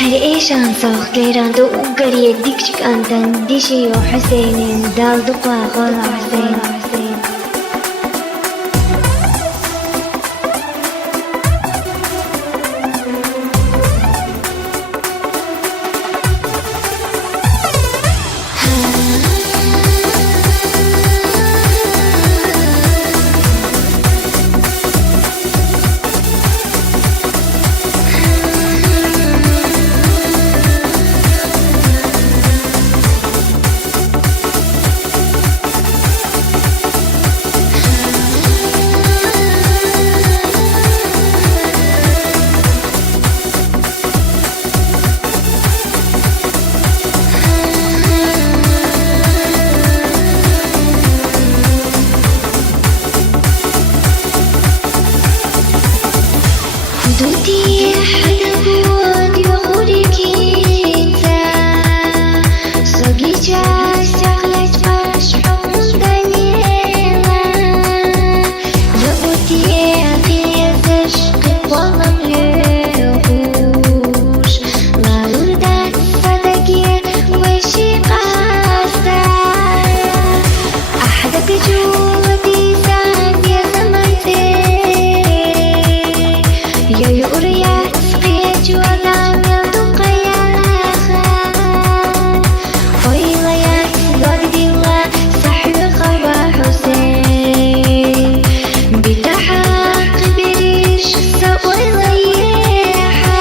Her eşan soğuklardan doğu gariye dikçik andan dişiyor Hüseyin'in daldıkla kola Hüseyin. حدودي حدا بود يغورك انت صقيجا استغلت اشحن دليلا يقودي في تشق والله ملوش لا وردت صدقي وشي قاستا احدك جودي سان يا زمانتي يا يوريات سقيت وضعنا دقياخا ويليات ضربي الله سحب خبا حسين بتحق بريش سوي ليحا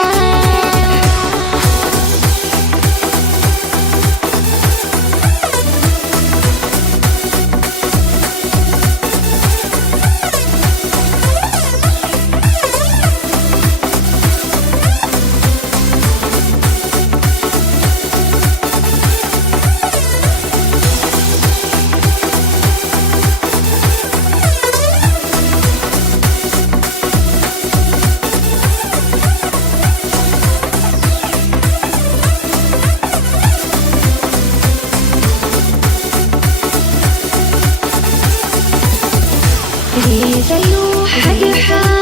إذا يوحد حال